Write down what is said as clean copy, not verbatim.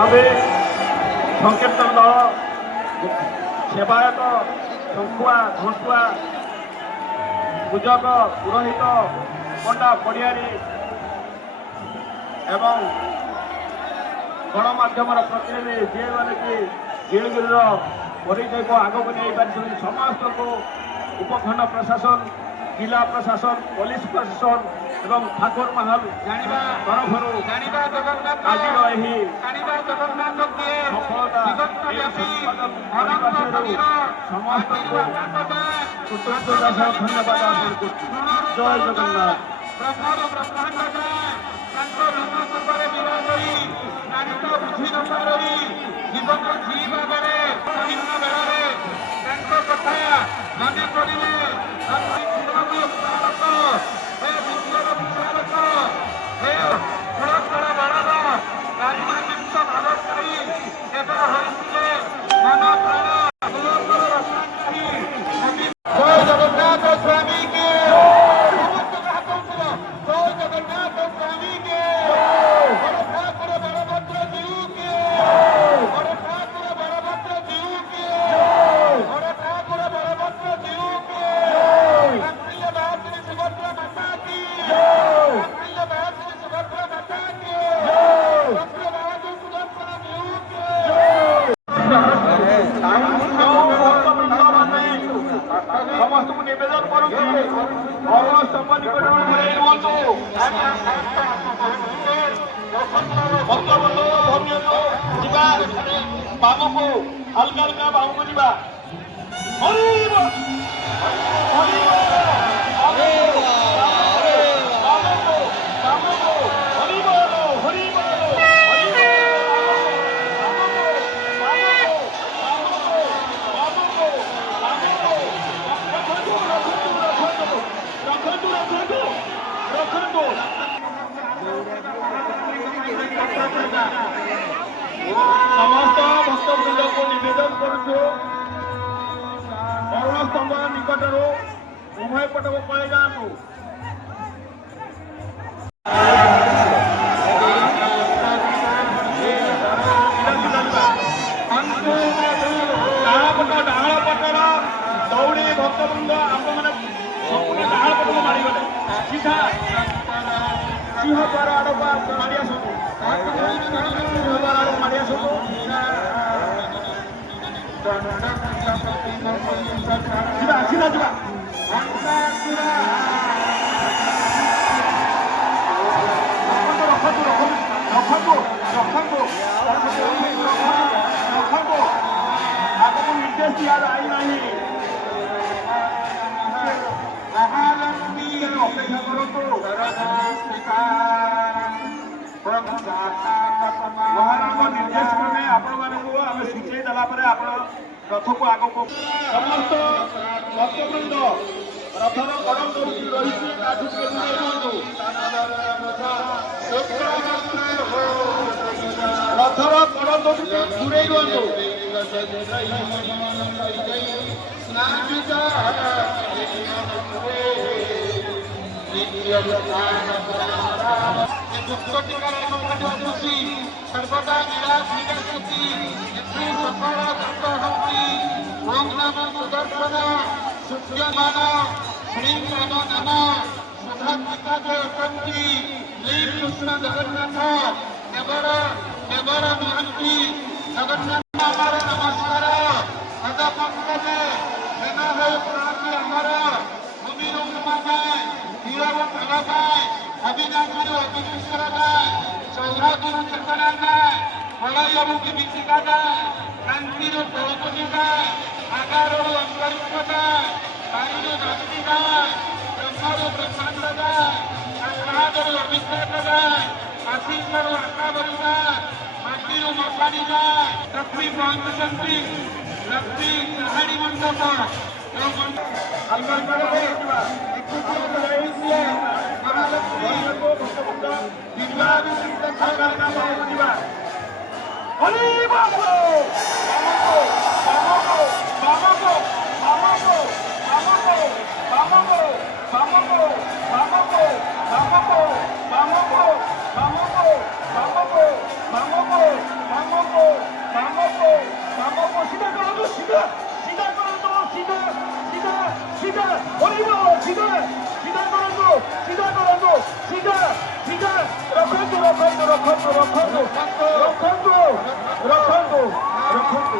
सभी संकीर्तन दल सेवायत शंखुआ घंटुआ पूजक पुरोहित पंडा पड़ियारी एवं गणमाध्यम प्रतिनिधि जी मैंने कि नीलगिरी परिचय को आगक नहीं पारि समस्त को उपखंड प्रशासन जिला प्रशासन पुलिस प्रशासन एवं ठाकुर महल तरफ आज सफलता समस्त धन्यवाद जय जगन्नाथ। समस्त को निवेदन हल्का हल्का बाबू को जीवा समस्त भक्तवृंद को निवेदन करुछु अरुण स्तंभ निकटर उभय पट को पड़े जातु डाहाड़ पटर दौड़ी भक्तवृंद आप संपूर्ण डाहाड़ पट को मारी गले सीधा सिंह द्वार आड़ मारी आसतु सिंह द्वार आड़ मारी आसतु सीधा सीधा आपको निर्देश दिया आई नहीं अपेक्षा करूँ महाराज निर्देश क्रमे आपण मानक आम सूचई देला रथ को आग को समस्त भक्तवृंद रथर कड़म रही रथर कड़म दूरे रुहतु सर्वदा निराश सफल ओम नमो सुदर्शन सूर्यमान श्रीमान नम सुधात्मिका जयंती श्री कृष्ण जगन्नाथ देवर महंती जगन्नाथ आमार नमस्कार सदा पंकज सेना है प्राणी आमार भूमि रुमा जाए हीरा फल जाए अभिनाश अभिनेश्वर जाए चौरागुरु चेतना जाए प्रलय की विचिका जाए क्रांतिर प्रौपदी जाए आगार अंतरिक्ष जाए वायु धरती जाए ब्रह्मर ब्रह्मांड जाए आह्लादर अभिषेक जाए आशीषर आकावरी जाए माटी मशानी जाए लक्ष्मी पहुंचती लक्ष्मी कहानी मंडप Vamos, siga, Oribo, siga করନ୍ତୁ, siga କରନ୍ତୁ, siga, ରଖନ୍ତୁ,